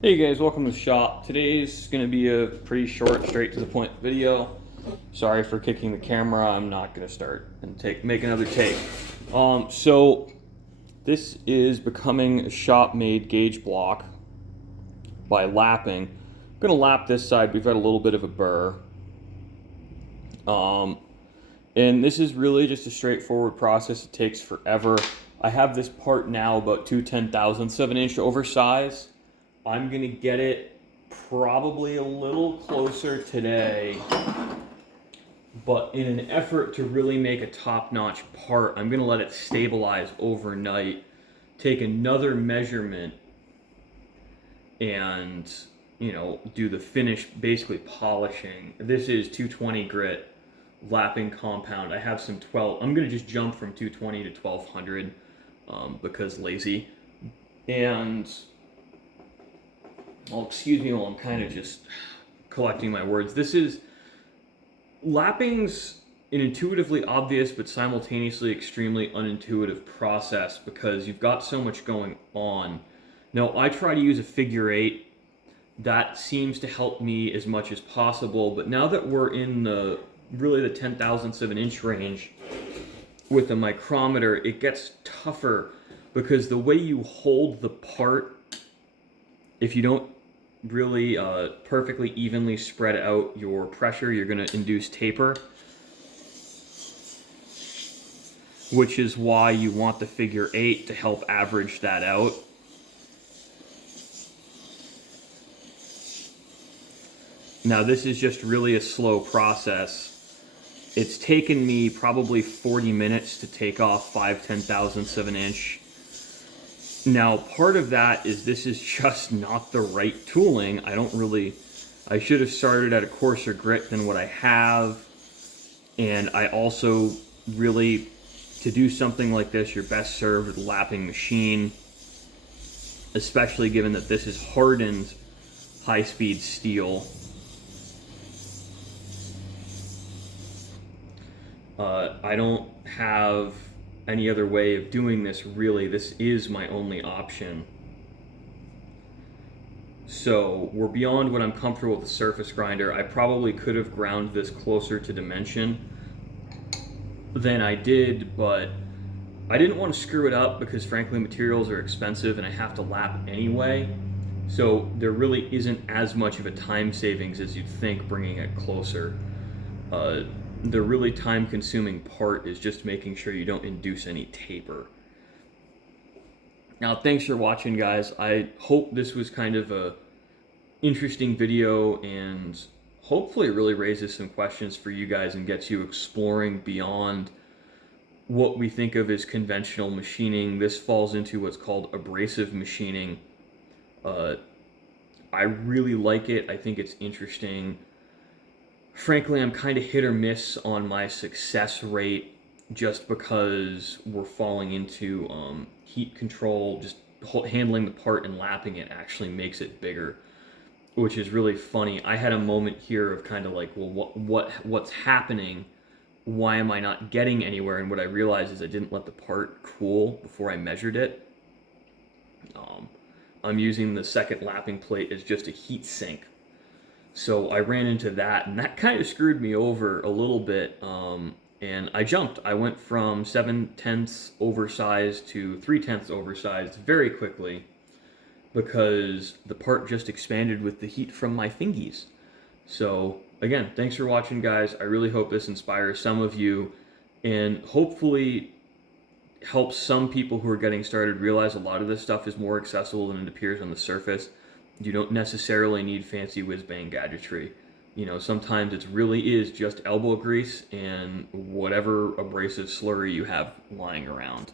Hey guys, welcome to the shop. Today's going to be a pretty short, straight to the point video. Sorry for kicking the camera. I'm not going to start and make another take. So this is becoming a shop-made gauge block by lapping. I'm going to lap this side. We've got a little bit of a burr. And this is really just a straightforward process. It takes forever. I have this part now about 2/10,000ths of an inch oversized. I'm going to get it probably a little closer today, but in an effort to really make a top-notch part, I'm going to let it stabilize overnight, take another measurement, and, do the finish, basically polishing. This is 220 grit lapping compound. I have some 12. I'm going to just jump from 220 to 1200 because lazy. And excuse me while I'm kind of just collecting my words. Lapping's an intuitively obvious but simultaneously extremely unintuitive process because you've got so much going on. Now, I try to use a figure eight. That seems to help me as much as possible, but now that we're in the 10,000ths of an inch range with a micrometer, it gets tougher because the way you hold the part, if you don't really perfectly evenly spread out your pressure, you're going to induce taper, which is why you want the figure eight to help average that out. Now this is just really a slow process. It's taken me probably 40 minutes to take off 5/10,000ths of an inch. Now, part of that is this is just not the right tooling. I should have started at a coarser grit than what I have. And I also really, to do something like this, you're best served with a lapping machine, especially given that this is hardened high-speed steel. I don't have any other way of doing this, really. This is my only option. So we're beyond what I'm comfortable with the surface grinder. I probably could have ground this closer to dimension than I did, but I didn't want to screw it up because frankly materials are expensive and I have to lap anyway. So there really isn't as much of a time savings as you'd think bringing it closer. The really time-consuming part is just making sure you don't induce any taper. Now, thanks for watching, guys. I hope this was kind of a interesting video, and hopefully it really raises some questions for you guys and gets you exploring beyond what we think of as conventional machining. This falls into what's called abrasive machining. I really like it. I think it's interesting. Frankly, I'm kind of hit or miss on my success rate just because we're falling into heat control. Just handling the part and lapping it actually makes it bigger, which is really funny. I had a moment here of kind of like, well, what's happening? Why am I not getting anywhere? And what I realized is I didn't let the part cool before I measured it. I'm using the second lapping plate as just a heat sink. So I ran into that, and that kind of screwed me over a little bit, and I jumped. I went from 7/10 oversized to 3/10 oversized very quickly because the part just expanded with the heat from my fingies. So again, thanks for watching, guys. I really hope this inspires some of you and hopefully helps some people who are getting started realize a lot of this stuff is more accessible than it appears on the surface. You don't necessarily need fancy whiz-bang gadgetry. Sometimes it really is just elbow grease and whatever abrasive slurry you have lying around.